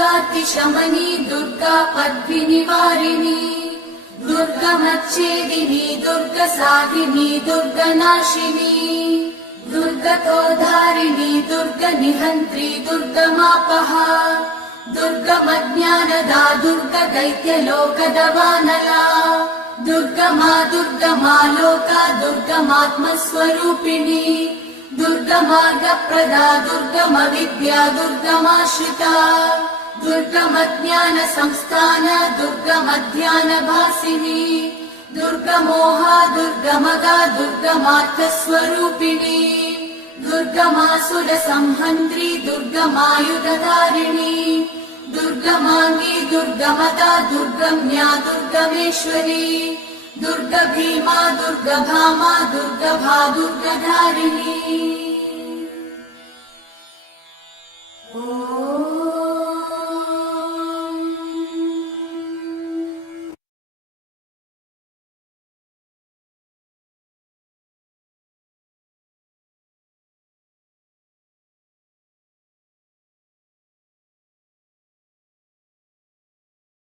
दुर्गातिशमनी दुर्गा पद्मिनिवारिणी दुर्गमच्छेदिनी दुर्गसाधिनी दुर्गनाशिनी दुर्गतोधारिणी दुर्गनिहन्त्री दुर्गमापहा दुर्गमज्ञानदा दुर्गदैत्यलोकदवानला दुर्गमा दुर्गमा लोका दुर्गमात्मस्वरूपिणी दुर्गमार्गप्रदा दुर्गमविद्या दुर्गमाश्रिता दुर्गमज्ञानसंस्थान दुर्गमध्यानभासिनी दुर्गमोहा दुर्गमगा दुर्गमार्थस्वरूपिणी दुर्गमासुरसंहन्त्री दुर्गमायुधधारिणी दुर्गमाङ्गी दुर्गमदा दुर्गम्या दुर्गमेश्वरी दुर्गभीमा दुर्गभामा दुर्गभा दुर्गधारिणी।